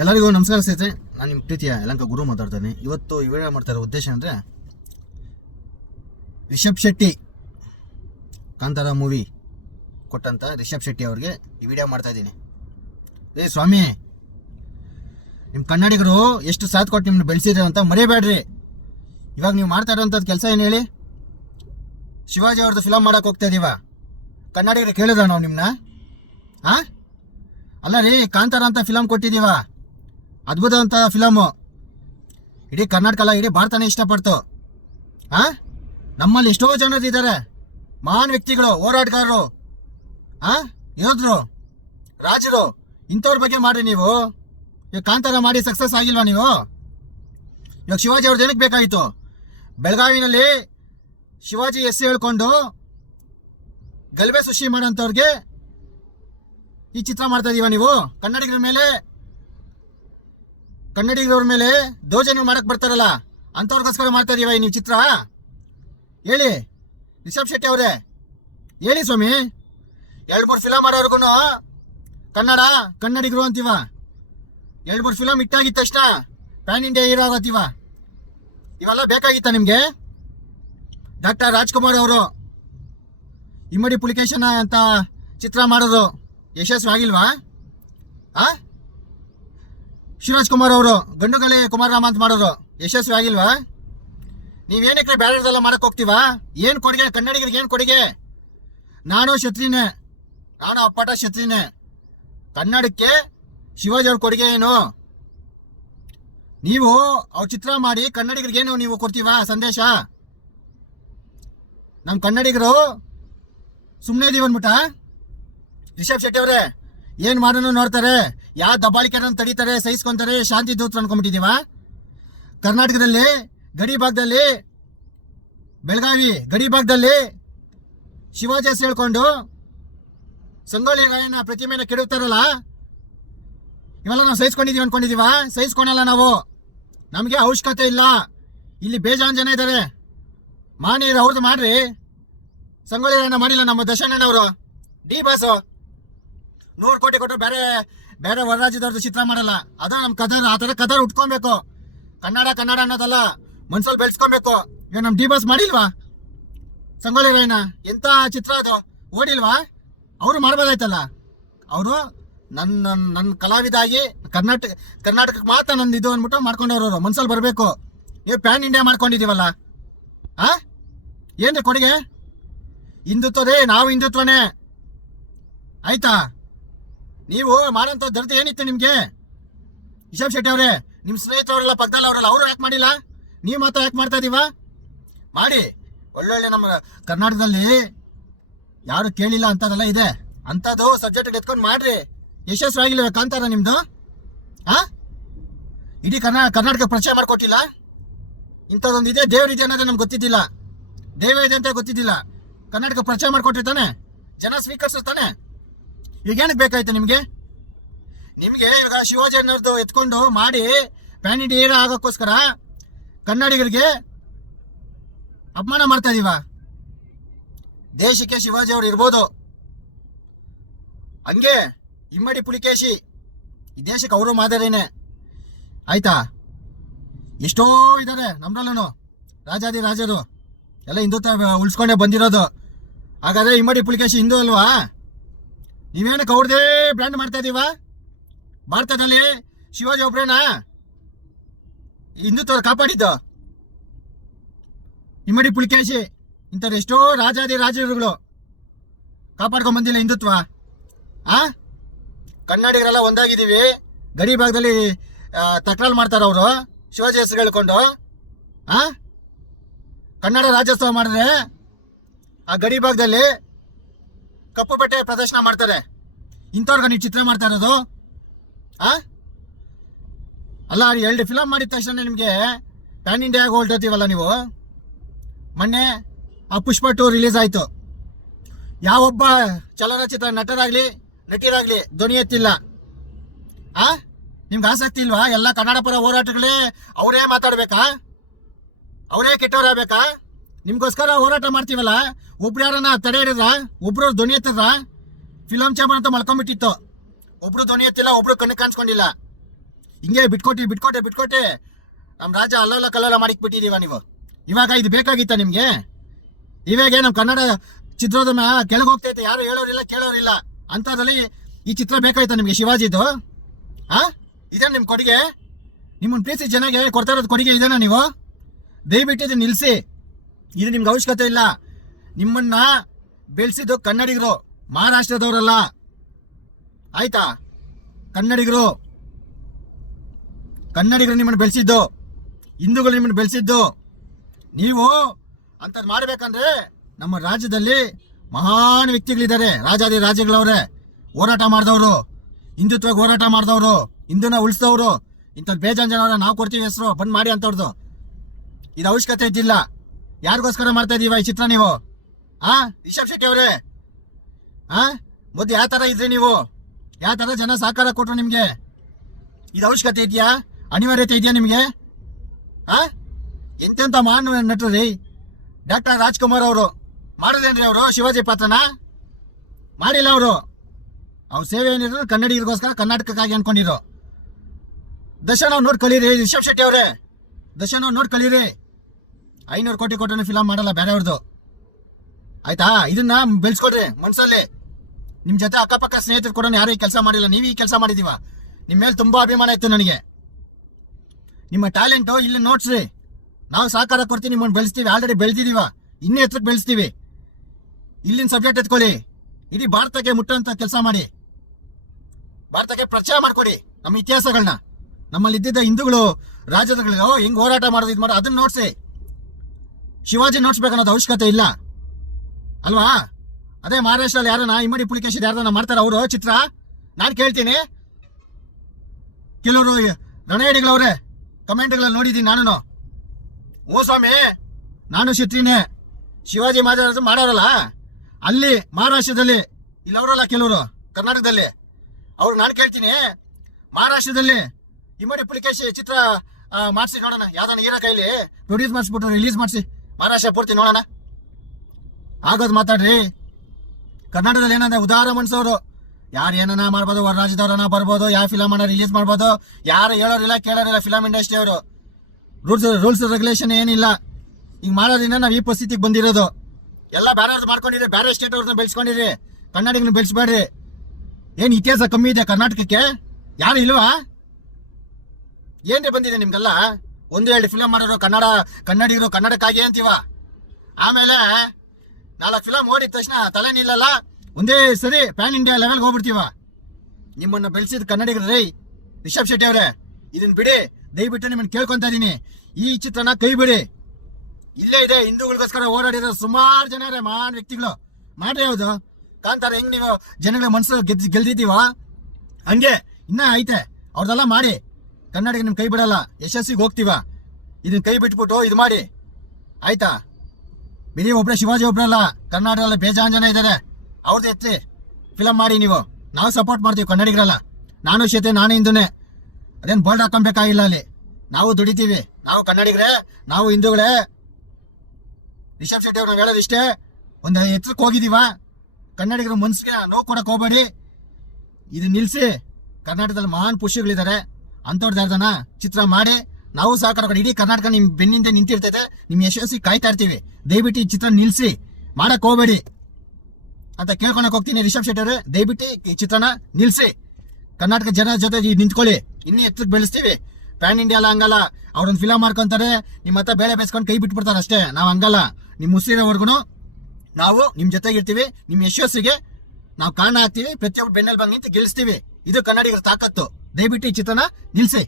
ಎಲ್ಲರಿಗೂ ನಮಸ್ಕಾರ ಸ್ನೇಹಿತರೆ, ನಾನು ನಿಮ್ಮ ಪ್ರೀತಿಯ ಯಲಹಂಕ ಗುರು ಮಾತಾಡ್ತಾನೆ. ಇವತ್ತು ಈ ವಿಡಿಯೋ ಮಾಡ್ತಾ ಇರೋ ಉದ್ದೇಶ ಅಂದರೆ, ರಿಷಬ್ ಶೆಟ್ಟಿ ಕಾಂತಾರ ಮೂವಿ ಕೊಟ್ಟಂಥ ರಿಷಬ್ ಶೆಟ್ಟಿ ಅವ್ರಿಗೆ ಈ ವಿಡಿಯೋ ಮಾಡ್ತಾ ಇದ್ದೀನಿ. ಸ್ವಾಮಿ, ನಿಮ್ಮ ಕನ್ನಡಿಗರು ಎಷ್ಟು ಸಾಥ್ ಕೊಟ್ಟು ನಿಮ್ಮನ್ನ ಬೆಳೆಸಿದ್ರು ಅಂತ ಮರೆಯಬೇಡ್ರಿ. ಇವಾಗ ನೀವು ಮಾಡ್ತಾ ಇರೋಂಥದ್ದು ಕೆಲಸ ಏನು ಹೇಳಿ? ಶಿವಾಜಿ ಅವ್ರದ್ದು ಫಿಲಮ್ ಮಾಡೋಕೆ ಹೋಗ್ತಾ ಇದೀವ, ಕನ್ನಡಿಗರು ಕೇಳಿದ್ರ ನಾವು ನಿಮ್ಮನ್ನ? ಅಲ್ಲ ರೀ, ಕಾಂತಾರ ಅಂತ ಫಿಲಮ್ ಕೊಟ್ಟಿದ್ದೀವ, ಅದ್ಭುತ ಅಂತ ಫಿಲಮು. ಇಡೀ ಕರ್ನಾಟಕ ಅಲ್ಲ, ಇಡೀ ಭಾರತನೇ ಇಷ್ಟಪಡ್ತು. ನಮ್ಮಲ್ಲಿ ಎಷ್ಟೋ ಜನರು ಇದ್ದಾರೆ, ಮಹಾನ್ ವ್ಯಕ್ತಿಗಳು, ಹೋರಾಟಗಾರರು, ಯೋಧರು, ರಾಜರು, ಇಂಥವ್ರ ಬಗ್ಗೆ ಮಾಡಿ. ನೀವು ಇವಾಗ ಕಾಂತಾರ ಮಾಡಿ ಸಕ್ಸಸ್ ಆಗಿಲ್ವಾ ನೀವು? ಇವಾಗ ಶಿವಾಜಿ ಅವ್ರದ್ದು ಏನಕ್ಕೆ ಬೇಕಾಗಿತ್ತು? ಬೆಳಗಾವಿನಲ್ಲಿ ಶಿವಾಜಿ ಹೆಸರು ಹೇಳ್ಕೊಂಡು ಗಲಭೆ ಸೃಷ್ಟಿ ಮಾಡೋಂಥವ್ರಿಗೆ ಈ ಚಿತ್ರ ಮಾಡ್ತಾ ಇದೀವ ನೀವು? ಕನ್ನಡಿಗರವ್ರ ಮೇಲೆ ದೌರ್ಜನ್ಯ ಮಾಡಕ್ ಬರ್ತಾರಲ್ಲ, ಅಂಥವ್ರಿಗೋಸ್ಕರ ಮಾಡ್ತಾ ಇದೀವ ನೀವು ಚಿತ್ರ? ಹೇಳಿ ರಿಷಬ್ ಶೆಟ್ಟಿ ಅವರೇ, ಹೇಳಿ ಸ್ವಾಮಿ. 2-3 ಫಿಲಮ್ ಮಾಡೋರ್ಗು ಕನ್ನಡಿಗರು ಅಂತೀವ. 2-3 ಫಿಲಮ್ ಇಟ್ಟಾಗಿದ್ದ ತಕ್ಷಣ ಪ್ಯಾನ್ ಇಂಡಿಯಾ ಹೀರೋ ಆಗತ್ತೀವ. ಇವೆಲ್ಲ ಬೇಕಾಗಿತ್ತ ನಿಮಗೆ? ಡಾಕ್ಟರ್ ರಾಜ್ಕುಮಾರ್ ಅವರು ಇಮ್ಮಡಿ ಪುಲಿಕೇಶನ್ ಅಂತ ಚಿತ್ರ ಮಾಡೋದು ಯಶಸ್ವಿ ಆಗಿಲ್ವಾ? ಶಿವರಾಜ್ ಕುಮಾರ್ ಅವರು ಗಂಡುಗಲೆ ಕುಮಾರರಾಮ ಅಂತ ಮಾಡೋರು ಯಶಸ್ವಿ ಆಗಿಲ್ವಾ? ನೀವೇನಕ್ಕೆ ಬೇರೆದೆಲ್ಲ ಮಾಡಕ್ ಹೋಗ್ತೀವಾ? ಏನು ಕೊಡುಗೆ ಕನ್ನಡಿಗರಿಗೆ? ಏನು ಕೊಡುಗೆ? ನಾನು ಕ್ಷತ್ರಿಯನೇ, ನಾನು ಅಪ್ಪಟ ಕ್ಷತ್ರಿಯನೇ. ಕನ್ನಡಕ್ಕೆ ಶಿವಾಜಿ ಅವ್ರ ಕೊಡುಗೆ ಏನು? ನೀವು ಅವ್ರ ಚಿತ್ರ ಮಾಡಿ ಕನ್ನಡಿಗರಿಗೇನು ನೀವು ಕೊಡ್ತೀವಾ ಸಂದೇಶ? ನಮ್ಮ ಕನ್ನಡಿಗರು ಸುಮ್ಮನೆ ಇದೀವಿ ಅಂದ್ಬಿಟ್ಟ? ರಿಷಬ್ ಶೆಟ್ಟಿ ಅವರೇ, ಏನು ಮಾಡೋಣ ನೋಡ್ತಾರೆ, ಯಾವ ದಬ್ಬಾಳಿಕೆಯನ್ನು ತಡೀತಾರೆ, ಸಹಿಸ್ಕೊಂತಾರೆ, ಶಾಂತಿ ದೂತರು ಅನ್ಕೊಂಡ್ಬಿಟ್ಟಿದೀವ? ಕರ್ನಾಟಕದಲ್ಲಿ ಗಡಿ ಭಾಗದಲ್ಲಿ, ಬೆಳಗಾವಿ ಗಡಿ ಭಾಗದಲ್ಲಿ ಶಿವಾಜಿ ಹೆಸರು ಹೇಳ್ಕೊಂಡು ಸಂಗೊಳ್ಳಿ ರಾಯಣ್ಣ ಪ್ರತಿಮೆಯನ್ನು ಕೆಡುತ್ತಾರಲ್ಲ, ಇವೆಲ್ಲ ನಾವು ಸಹಿಸ್ಕೊಂಡಿದೀವಿ ಅನ್ಕೊಂಡಿದೀವ? ಸಹಿಸ್ಕೊಳಲ್ಲ ನಾವು, ನಮಗೆ ಅವಶ್ಯಕತೆ ಇಲ್ಲ. ಇಲ್ಲಿ ಬೇಜಾನ್ ಜನ ಇದ್ದಾರೆ, ಮಾನೀರು, ಅವ್ರದ್ದು ಮಾಡ್ರಿ. ಸಂಗೊಳ್ಳಿ ರಾಯಣ್ಣ ಮಾಡಿಲ್ಲ ನಮ್ಮ ದಶಣ್ಣನವರು, ಡಿ ಬಾಸು 100 ಕೋಟಿ ಕೊಟ್ಟರು ಬೇರೆ ಹೊರ ರಾಜ್ಯದವ್ರದ್ದು ಚಿತ್ರ ಮಾಡಲ್ಲ. ಅದ ನಮ್ಮ ಕದರ್, ಆ ಥರ ಕದರ್ ಉಟ್ಕೊಬೇಕು. ಕನ್ನಡ ಅನ್ನೋದಲ್ಲ, ಮನ್ಸಲ್ಲಿ ಬೆಳೆಸ್ಕೊಬೇಕು. ಈಗ ನಮ್ಮ ಡಿ ಬಾಸ್ ಮಾಡಿಲ್ವಾ ಸಂಗೊಳ್ಳಿ ರಾಯಣ್ಣ? ಎಂಥ ಚಿತ್ರ ಅದು, ಓಡಿಲ್ವಾ? ಅವರು ಮಾಡ್ಬೋದಾಯ್ತಲ್ಲ. ಅವರು ನನ್ನ ಕಲಾವಿದ ಆಗಿ ಕರ್ನಾಟಕಕ್ಕೆ ಮಾತ್ರ ನಂದು ಇದು ಅಂದ್ಬಿಟ್ಟು ಮಾಡ್ಕೊಂಡವ್ರವರು ಮನ್ಸಲ್ಲಿ ಬರಬೇಕು. ನೀವು ಪ್ಯಾನ್ ಇಂಡಿಯಾ ಮಾಡ್ಕೊಂಡಿದ್ದೀವಲ್ಲ, ಏನ್ರಿ ಕೊಡುಗೆ? ಹಿಂದುತ್ವದೇ, ನಾವು ಹಿಂದುತ್ವನೇ ಆಯ್ತಾ? ನೀವು ಮಾಡೋಂಥ ದರ್ದ ಏನಿತ್ತು ನಿಮಗೆ? ರಿಷಬ್ ಶೆಟ್ಟಿ ಅವರೇ, ನಿಮ್ಮ ಸ್ನೇಹಿತರವರೆಲ್ಲ ಪಕ್ಕದಲ್ಲಿ ಅವರಲ್ಲ, ಅವರು ಯಾಕೆ ಮಾಡಿಲ್ಲ? ನೀವು ಮಾತ್ರ ಯಾಕೆ ಮಾಡ್ತಾ ಇದೀವ? ಮಾಡಿ. ಒಳ್ಳೊಳ್ಳೆ ನಮ್ಮ ಕರ್ನಾಟಕದಲ್ಲಿ ಯಾರು ಕೇಳಿಲ್ಲ ಅಂಥದ್ದೆಲ್ಲ ಇದೆ, ಅಂಥದ್ದು ಸಬ್ಜೆಕ್ಟ್ ಎತ್ಕೊಂಡು ಮಾಡ್ರಿ. ಯಶಸ್ವಿ ಆಗಿಲ್ಲ ಕಾಂತಾರ ನಿಮ್ಮದು? ಇಡೀ ಕರ್ನಾಟಕ ಪರಿಚಯ ಮಾಡಿಕೊಟ್ಟಿಲ್ಲ. ಇಂಥದ್ದೊಂದು ಇದೆ, ದೇವರಿದೆ ಅನ್ನೋದು ನಮ್ಗೆ ಗೊತ್ತಿದ್ದಿಲ್ಲ, ದೇವ ಇದೆ ಅಂತ ಗೊತ್ತಿದ್ದಿಲ್ಲ. ಕರ್ನಾಟಕ ಪರಿಚಯ ಮಾಡಿಕೊಟ್ಟಿರ್ತಾನೆ, ಜನ ಸ್ವೀಕರಿಸಿರ್ತಾನೆ. ಈಗ ಏನಕ್ಕೆ ಬೇಕಾಯ್ತು ನಿಮಗೆ? ಇವಾಗ ಶಿವಾಜಿ ಅನ್ನೋದು ಎತ್ಕೊಂಡು ಮಾಡಿ ಪ್ಯಾನ್ ಇಂಡಿಯಾ ಹೀರೋ ಆಗೋಕ್ಕೋಸ್ಕರ ಕನ್ನಡಿಗರಿಗೆ ಅಪಮಾನ ಮಾಡ್ತಾ ಇದೀವ. ದೇಶಕ್ಕೆ ಶಿವಾಜಿ ಅವರು ಇರ್ಬೋದು, ಹಂಗೆ ಇಮ್ಮಡಿ ಪುಲಿಕೇಶಿ ಈ ದೇಶಕ್ಕೆ ಅವರು ಮಾದರಿನೇ ಆಯ್ತಾ? ಎಷ್ಟೋ ಇದ್ದಾರೆ ನಮ್ರಲ್ಲೂ ರಾಜಾದಿ ರಾಜರು, ಎಲ್ಲ ಹಿಂದುತ್ವ ಉಳಿಸ್ಕೊಂಡೇ ಬಂದಿರೋದು. ಹಾಗಾದ್ರೆ ಇಮ್ಮಡಿ ಪುಲಿಕೇಶಿ ಹಿಂದೂ ಅಲ್ವಾ? ನೀವೇನಕ್ಕೆ ಅವ್ರದೇ ಬ್ರ್ಯಾಂಡ್ ಮಾಡ್ತಾ ಇದೀವ? ಭಾರತದಲ್ಲಿ ಶಿವಾಜಿ ಒಬ್ರೇನಾ ಹಿಂದುತ್ವ ಕಾಪಾಡಿದ್ದು? ಇಮ್ಮಡಿ ಪುಲಿಕೇಶಿ ಇಂಥವ್ರು ಎಷ್ಟೋ ರಾಜಾದಿ ರಾಜರುಗಳು ಕಾಪಾಡ್ಕೊಂಡ್ ಬಂದಿಲ್ಲ ಹಿಂದುತ್ವ. ಕನ್ನಡಿಗರೆಲ್ಲ ಒಂದಾಗಿದ್ದೀವಿ. ಗಡಿ ಭಾಗದಲ್ಲಿ ತಕರಾರು ಮಾಡ್ತಾರ ಅವರು, ಶಿವಾಜಿ ಹೆಸರು ಹೇಳ್ಕೊಂಡು. ಕನ್ನಡ ರಾಜ್ಯೋತ್ಸವ ಮಾಡಿದ್ರೆ ಆ ಗಡಿ ಭಾಗದಲ್ಲಿ ಕಪ್ಪು ಬಟ್ಟೆ ಪ್ರದರ್ಶನ ಮಾಡ್ತಾರೆ. ಇಂಥವ್ರಿಗೆ ನೀವು ಚಿತ್ರ ಮಾಡ್ತಾ ಇರೋದು? ಅಲ್ಲ, 2 ಫಿಲಮ್ ಮಾಡಿದ ತಕ್ಷಣ ನಿಮಗೆ ಪ್ಯಾನ್ ಇಂಡಿಯಾಗೆ ಹೊರಟೋತೀವಲ್ಲ ನೀವು. ಮೊನ್ನೆ ಆ ಪುಷ್ಪ 2 ರಿಲೀಸ್ ಆಯಿತು. ಯಾವೊಬ್ಬ ಚಲನಚಿತ್ರ ನಟಿಯರಾಗಲಿ ಧ್ವನಿ ಎತ್ತಿಲ್ಲ. ನಿಮ್ಗೆ ಆಸಕ್ತಿ ಇಲ್ವಾ? ಎಲ್ಲ ಕನ್ನಡ ಪರ ಹೋರಾಟಗಳೇ ಅವರೇ ಮಾತಾಡ್ಬೇಕಾ? ಅವರೇ ಕೆಟ್ಟವರಾಗಬೇಕಾ? ನಿಮ್ಗೋಸ್ಕರ ಹೋರಾಟ ಮಾಡ್ತೀವಲ್ಲ, ಒಬ್ರು ಯಾರನ್ನ ತಡೆ ಹಿಡಿದ್ರ? ಒಬ್ರು ಧ್ವನಿ ಎತ್ತಿದ್ರ? ಫಿಲಮ್ ಚಾಂಬರ್ ಅಂತ ಮಲ್ಕೊಂಡ್ಬಿಟ್ಟಿತ್ತು, ಒಬ್ರು ಧ್ವನಿ ಎತ್ತಿಲ್ಲ, ಒಬ್ರು ಕಣ್ಣು ಕಾಣಿಸ್ಕೊಂಡಿಲ್ಲ. ಹಿಂಗೆ ಬಿಟ್ಕೊಟ್ಟು ನಮ್ಮ ರಾಜ್ಯ ಅಲ್ಲಲ್ಲ ಕಲ್ಲಲ್ಲ ಮಾಡಿಕ್ ಬಿಟ್ಟಿದೀವ ನೀವು. ಇವಾಗ ಇದು ಬೇಕಾಗಿತ್ತ ನಿಮ್ಗೆ? ಇವಾಗೆ ನಮ್ಮ ಕನ್ನಡ ಚಿತ್ರೋದ್ಯಮ ಕೆಳಗೆ ಹೋಗ್ತೈತೆ, ಯಾರು ಹೇಳೋರಿಲ್ಲ ಕೇಳೋರಿಲ್ಲ ಅಂಥದ್ರಲ್ಲಿ ಈ ಚಿತ್ರ ಬೇಕಾಯ್ತಾ ನಿಮ್ಗೆ? ಶಿವಾಜಿದು ಇದೇ ನಿಮ್ಮ ಕೊಡುಗೆ? ನಿಮ್ಮನ್ನ ಪ್ರೀತಿ ಜನಗೆ ಕೊಡ್ತಾ ಇರೋದು ಕೊಡುಗೆ ಇದೇನಾ? ನೀವು ದಯವಿಟ್ಟು ಇದು ನಿಲ್ಲಿಸಿ. ಇದು ನಿಮ್ಗೆ ಅವಶ್ಯಕತೆ ಇಲ್ಲ. ನಿಮ್ಮನ್ನ ಬೆಳೆಸಿದ್ದು ಕನ್ನಡಿಗರು, ಮಹಾರಾಷ್ಟ್ರದವರಲ್ಲ, ಆಯ್ತಾ? ಕನ್ನಡಿಗರು ನಿಮ್ಮನ್ನು ಬೆಳೆಸಿದ್ದು, ಹಿಂದೂಗಳು ನಿಮ್ಮನ್ನು ಬೆಳೆಸಿದ್ದು. ನೀವು ಅಂಥದ್ದು ಮಾಡಬೇಕಂದ್ರೆ ನಮ್ಮ ರಾಜ್ಯದಲ್ಲಿ ಮಹಾನ್ ವ್ಯಕ್ತಿಗಳಿದ್ದಾರೆ, ರಾಜಾದಿ ರಾಜ್ಯಗಳವ್ರೆ, ಹೋರಾಟ ಮಾಡಿದವರು, ಹಿಂದುತ್ವಕ್ಕೆ ಹೋರಾಟ ಮಾಡಿದವರು, ಹಿಂದೂನ ಉಳಿಸಿದವರು. ಇಂಥದ್ದು ಬೇಜಾನ್ ಜನವರ ನಾವು ಕೊಡ್ತೀವಿ ಹೆಸರು, ಬಂದ್ ಮಾಡಿ ಅಂತವ್ರದ್ದು. ಇದು ಅವಶ್ಯಕತೆ ಇದ್ದಿಲ್ಲ. ಯಾರಿಗೋಸ್ಕರ ಮಾಡ್ತಾ ಇದೀವ ಈ ಚಿತ್ರ ನೀವು? ರಿಷಬ್ ಶೆಟ್ಟಿ ಅವರೇ, ಮೊದಲು ಯಾವ ಥರ ಇದ್ರಿ ನೀವು? ಯಾವ ಥರ ಜನ ಸಹಕಾರ ಕೊಟ್ರು ನಿಮಗೆ? ಇದು ಅವಶ್ಯಕತೆ ಇದೆಯಾ? ಅನಿವಾರ್ಯತೆ ಇದೆಯಾ ನಿಮಗೆ? ಎಂತೆಂಥ ಮಹಾನ್ ನಟರು ರೀ. ಡಾಕ್ಟರ್ ರಾಜ್ಕುಮಾರ್ ಅವರು ಮಾಡಿದೇನ್ರಿ? ಅವರು ಶಿವಾಜಿ ಪಾತ್ರನ ಮಾಡಿಲ್ಲ. ಅವರು ಅವ್ರ ಸೇವೆ ಏನಿದ್ರು ಕನ್ನಡಿಗರಿಗೋಸ್ಕರ, ಕರ್ನಾಟಕಕ್ಕಾಗಿ ಅನ್ಕೊಂಡಿರೋ. ದರ್ಶನ್ ಅವ್ರು ನೋಡಿ ಕಲೀರಿ. ರಿಷಬ್ ಶೆಟ್ಟಿ ಅವರೇ, ದರ್ಶನ್ ಅವ್ರು ನೋಡಿ ಕಲೀರಿ. 500 ಕೋಟಿ ಕೊಟ್ಟನು ಫಿಲಮ್ ಮಾಡಲ್ಲ ಬೇರೆಯವ್ರದ್ದು, ಆಯ್ತಾ? ಇದನ್ನ ಬೆಳೆಸ್ಕೊಡ್ರಿ ಮನ್ಸಲ್ಲಿ. ನಿಮ್ಮ ಜೊತೆ ಅಕ್ಕಪಕ್ಕ ಸ್ನೇಹಿತರು ಕೂಡ ಯಾರು ಈ ಕೆಲಸ ಮಾಡಿಲ್ಲ, ನೀವು ಈ ಕೆಲಸ ಮಾಡಿದೀವ. ನಿಮ್ಮ ಮೇಲೆ ತುಂಬಾ ಅಭಿಮಾನ ಇತ್ತು ನನಗೆ. ನಿಮ್ಮ ಟ್ಯಾಲೆಂಟು ಇಲ್ಲಿ ನೋಡ್ಸ್ರಿ, ನಾವು ಸಹಕಾರ ಕೊಡ್ತೀವಿ, ನಿಮ್ಮನ್ನು ಬೆಳೆಸ್ತೀವಿ. ಆಲ್ರೆಡಿ ಬೆಳೆದಿದೀವ, ಇನ್ನೇ ಎತ್ತರಕ್ಕೆ ಬೆಳೆಸ್ತೀವಿ. ಇಲ್ಲಿನ ಸಬ್ಜೆಕ್ಟ್ ಎತ್ಕೊಳ್ಳಿ, ಇಡೀ ಭಾರತಕ್ಕೆ ಮುಟ್ಟುವಂತ ಕೆಲಸ ಮಾಡಿ, ಭಾರತಕ್ಕೆ ಪರಿಚಯ ಮಾಡ್ಕೊಡಿ ನಮ್ಮ ಇತಿಹಾಸಗಳನ್ನ. ನಮ್ಮಲ್ಲಿ ಇದ್ದಿದ್ದ ಹಿಂದೂಗಳು ರಾಜ್ಯಗಳು ಹೆಂಗ್ ಹೋರಾಟ ಮಾಡೋದು, ಇದು ಮಾಡೋ ಅದನ್ನ ನೋಡ್ಸಿ. ಶಿವಾಜಿ ನೋಡ್ಸ್ಬೇಕನ್ನೋದು ಅವಶ್ಯಕತೆ ಇಲ್ಲ ಅಲ್ವಾ? ಅದೇ ಮಹಾರಾಷ್ಟ್ರಲ್ಲಿ ಯಾರನ್ನ ಇಮ್ಮಡಿ ಪುಲಿಕೇಶಿ ಯಾರನ್ನ ಮಾಡ್ತಾರ ಅವರು ಚಿತ್ರ? ನಾನು ಕೇಳ್ತೀನಿ. ಕೆಲವರು ರಣಹೇಡಿಗಳವ್ರೆ ಕಮೆಂಟ್ಗಳಲ್ಲಿ ನೋಡಿದ್ದೀನಿ ನಾನು. ಓ ಸ್ವಾಮಿ, ನಾನು ಶತ್ರಿನೇ. ಶಿವಾಜಿ ಮಹಾರಾಜರು ಮಾಡೋರಲ್ಲ ಅಲ್ಲಿ ಮಹಾರಾಷ್ಟ್ರದಲ್ಲಿ, ಇಲ್ಲಿ ಅವರಲ್ಲ ಕೆಲವರು ಕರ್ನಾಟಕದಲ್ಲಿ. ಅವ್ರು ನಾನು ಕೇಳ್ತೀನಿ, ಮಹಾರಾಷ್ಟ್ರದಲ್ಲಿ ಇಮ್ಮಡಿ ಪುಲಿಕೇಶಿ ಚಿತ್ರ ಮಾಡಿಸಿ ನೋಡೋಣ. ಯಾವ್ದಾನ ಹೀರೋ ಕೈಲಿ ಪ್ರೊಡ್ಯೂಸ್ ಮಾಡಿಸ್ಬಿಟ್ಟು ರಿಲೀಸ್ ಮಾಡಿಸಿ ಮಹಾರಾಷ್ಟ್ರ ಪೂರ್ತಿ ನೋಡೋಣ. ಆಗೋದು ಮಾತಾಡ್ರಿ. ಕರ್ನಾಟಕದಲ್ಲಿ ಏನಂದ್ರೆ ಉದಾರ ಮನ್ಸವರು, ಯಾರು ಏನನ್ನ ಮಾಡ್ಬೋದು, ಹೊರ ರಾಜ್ಯದವ್ರನ್ನ ಬರ್ಬೋದು, ಯಾವ ಫಿಲಮ್ ಅನ್ನ ರಿಲೀಸ್ ಮಾಡ್ಬೋದು, ಯಾರು ಹೇಳೋರಿಲ್ಲ ಕೇಳೋರಿಲ್ಲ. ಫಿಲಮ್ ಇಂಡಸ್ಟ್ರಿ ಅವರು ರೂಲ್ಸ್ ರೆಗ್ಯುಲೇಷನ್ ಏನಿಲ್ಲ. ಹಿಂಗೆ ಮಾಡೋದ್ರಿಂದ ನಾವು ಈ ಪರಿಸ್ಥಿತಿಗೆ ಬಂದಿರೋದು. ಎಲ್ಲ ಬೇರೆಯವ್ರದ್ದು ಮಾಡ್ಕೊಂಡಿರಿ, ಬೇರೆ ಸ್ಟೇಟ್ ಅವ್ರನ್ನ ಬೆಳೆಸ್ಕೊಂಡಿರಿ, ಕನ್ನಡಿಗನ ಬೆಳೆಸ್ಬೇಡ್ರಿ. ಏನು ಇತಿಹಾಸ ಕಮ್ಮಿ ಇದೆ ಕರ್ನಾಟಕಕ್ಕೆ? ಯಾರು ಇಲ್ವಾ? ಏನ್ರಿ ಬಂದಿದೆ ನಿಮ್ಗೆಲ್ಲ? 1-2 ಫಿಲಮ್ ಮಾಡೋರು ಕನ್ನಡಿಗರು ಕನ್ನಡಕ್ಕಾಗಿ ಅಂತೀವ. ಆಮೇಲೆ 4 ಫಿಲಮ್ ಓಡಿದ ತಕ್ಷಣ ತಲೆ ನಿಲ್ಲಲ್ಲ, ಒಂದೇ ಸರಿ ಪ್ಯಾನ್ ಇಂಡಿಯಾ ಲೆವೆಲ್ಗೆ ಹೋಗ್ಬಿಡ್ತೀವ. ನಿಮ್ಮನ್ನ ಬೆಳೆಸಿದ ಕನ್ನಡಿಗರು ರೈ ರಿಷಬ್ ಶೆಟ್ಟಿ ಅವರೇ, ಇದನ್ನ ಬಿಡಿ. ದಯವಿಟ್ಟು ನಿಮ್ಮನ್ನು ಕೇಳ್ಕೊಂತ ಇದೀನಿ, ಈ ಚಿತ್ರನ ಕೈ ಬಿಡಿ. ಇಲ್ಲೇ ಇದೆ, ಹಿಂದೂಗಳಿಗೋಸ್ಕರ ಹೋರಾಡಿರೋ ಸುಮಾರು ಜನ ಮಹಾನ್ ವ್ಯಕ್ತಿಗಳು. ಮಾಡ್ರಿ. ಹೌದು, ಕಾಂತಾರ ಹೆಂಗ್ ನೀವು ಜನಗಳ ಮನಸ್ಸು ಗೆಲ್ದಿದ್ದೀವ, ಹಂಗೆ ಇನ್ನ ಐತೆ ಅವ್ರದೆಲ್ಲ ಮಾಡಿ. ಕನ್ನಡಿಗ ನಿಮ್ ಕೈ ಬಿಡಲ್ಲ, ಯಶಸ್ವಿಗೆ ಹೋಗ್ತೀವ. ಇದನ್ನ ಕೈ ಬಿಟ್ಬಿಟ್ಟು ಇದು ಮಾಡಿ, ಆಯ್ತಾ? ಬಿಡಿ ಒಬ್ರೆ ಶಿವಾಜಿ ಒಬ್ರಲ್ಲ, ಕರ್ನಾಟಕದಲ್ಲಿ ಬೇಜಾನ್ ಜನ ಇದ್ದಾರೆ. ಅವ್ರದ್ದು ಎತ್ತಿ ಫಿಲಮ್ ಮಾಡಿ ನೀವು. ನಾವು ಸಪೋರ್ಟ್ ಮಾಡ್ತೀವಿ ಕನ್ನಡಿಗರಲ್ಲ. ನಾನು ಶೇತೆ, ನಾನು ಹಿಂದೂನೇ. ಅದೇನು ಬೋಲ್ಡ್ ಹಾಕೊಬೇಕಾಗಿಲ್ಲ. ಅಲ್ಲಿ ನಾವು ದುಡಿತೀವಿ, ನಾವು ಕನ್ನಡಿಗರೇ, ನಾವು ಹಿಂದೂಗಳೇ. ರಿಷಬ್ ಶೆಟ್ಟಿ ಅವ್ರು ಹೇಳೋದಿಷ್ಟೇ, ಒಂದು ಎತ್ತರಕ್ಕೆ ಹೋಗಿದೀವ. ಕನ್ನಡಿಗರ ಮನ್ಸಿಗೆ ನೋವು ಕೊಡಕ್ ಹೋಗ್ಬೇಡಿ. ಇದು ನಿಲ್ಸಿ. ಕರ್ನಾಟಕದಲ್ಲಿ ಮಹಾನ್ ಪುಷ್ಯಗಳಿದ್ದಾರೆ, ಅಂಥವ್ರದ್ದು ಯಾರ್ದನ ಚಿತ್ರ ಮಾಡಿ ನಾವು ಸಹಕಾರ ಕೊಡಿ. ಇಡೀ ಕರ್ನಾಟಕ ನಿಮ್ ಬೆನ್ನಿಂದ ನಿಂತಿರ್ತೈತೆ, ನಿಮ್ ಯಶಸ್ವಿ ಕಾಯ್ತಾ ಇರ್ತೀವಿ. ದಯವಿಟ್ಟು ಈ ಚಿತ್ರ ನಿಲ್ಸಿ, ಮಾಡಕ್ ಹೋಗ್ಬೇಡಿ ಅಂತ ಕೇಳ್ಕೊಳಕ್ ಹೋಗ್ತೀನಿ. ರಿಷಬ್ ಶೆಟ್ಟಿ ಅವರೇ, ದಯವಿಟ್ಟು ಈ ಚಿತ್ರನ ನಿಲ್ಸಿ. ಕರ್ನಾಟಕ ಜನ ಜೊತೆ ನಿಂತ್ಕೊಳ್ಳಿ, ಇನ್ನೂ ಎತ್ತರಕ್ಕೆ ಬೆಳೆಸ್ತೀವಿ. ಪ್ಯಾನ್ ಇಂಡಿಯಾ ಅಲ್ಲ, ಹಂಗಲ್ಲ. ಅವ್ರೊಂದು ಫಿಲಮ್ ಮಾಡ್ಕೊಂತಾರೆ, ನಿಮ್ಮ ಹತ್ರ ಬೇಳೆ ಬೇಸ್ಕೊಂಡು ಕೈ ಬಿಟ್ಬಿಡ್ತಾರೆ ಅಷ್ಟೇ. ನಾವು ಹಂಗಲ್ಲ. ನಿಮ್ಮ ಉಸಿರೋವರೆಗೂ ನಾವು ನಿಮ್ ಜೊತೆಗಿರ್ತೀವಿ. ನಿಮ್ಮ ಯಶಸ್ಸಿಗೆ ನಾವು ಕಾರಣ ಆಗ್ತೀವಿ. ಪ್ರತಿಯೊಬ್ಬರು ಬೆನ್ನೆಲ್ ಬಂದು ನಿಂತು ಗೆಲ್ಲಿಸ್ತೀವಿ. ಇದು ಕನ್ನಡಿಗರ ತಾಕತ್ತು. ದಯವಿಟ್ಟು ಈ ಚಿತ್ರನ ನಿಲ್ಸಿ.